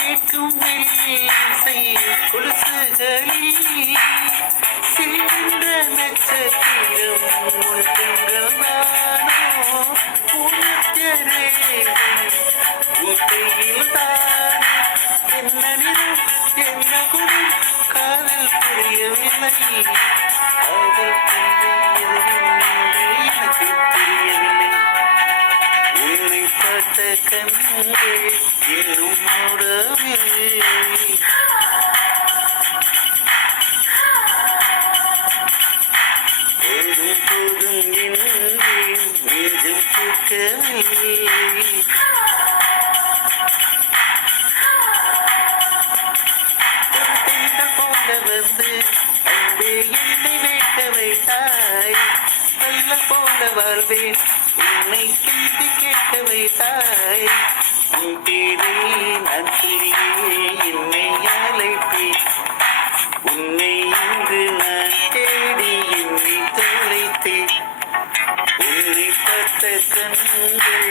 கேட்கும் மெல்லிசை கொலுசுகளில் சில்கின்ற நட்சத்திரம் உன் கண்கள் நானோ பூமத்தியரேகை உன் கையில் தான் என்ன நிறம் என்ன குணம் காதல் புரியவில்லை காதல் புரிவது என்று எனக்கு தெரியவில்லை உன்னை பார்த்த கண்கள் இன்னும் மூடவில்லை போதும் போதும் என்றேன் மீண்டும் கேட்கவில்லை வந்து அன்பே என்னை வைக்க வைத்தாய் நல்ல போல வாழ்வேன் உன்னை கேட்டு கேட்க வைத்தாய் உன் பேரை நான் சொல்லியே என்னை அழைப்பேன் உன்னை இன்று நான் தேடி என்னை தொலைத்தேன் உன்னை பார்த்த கண்கள்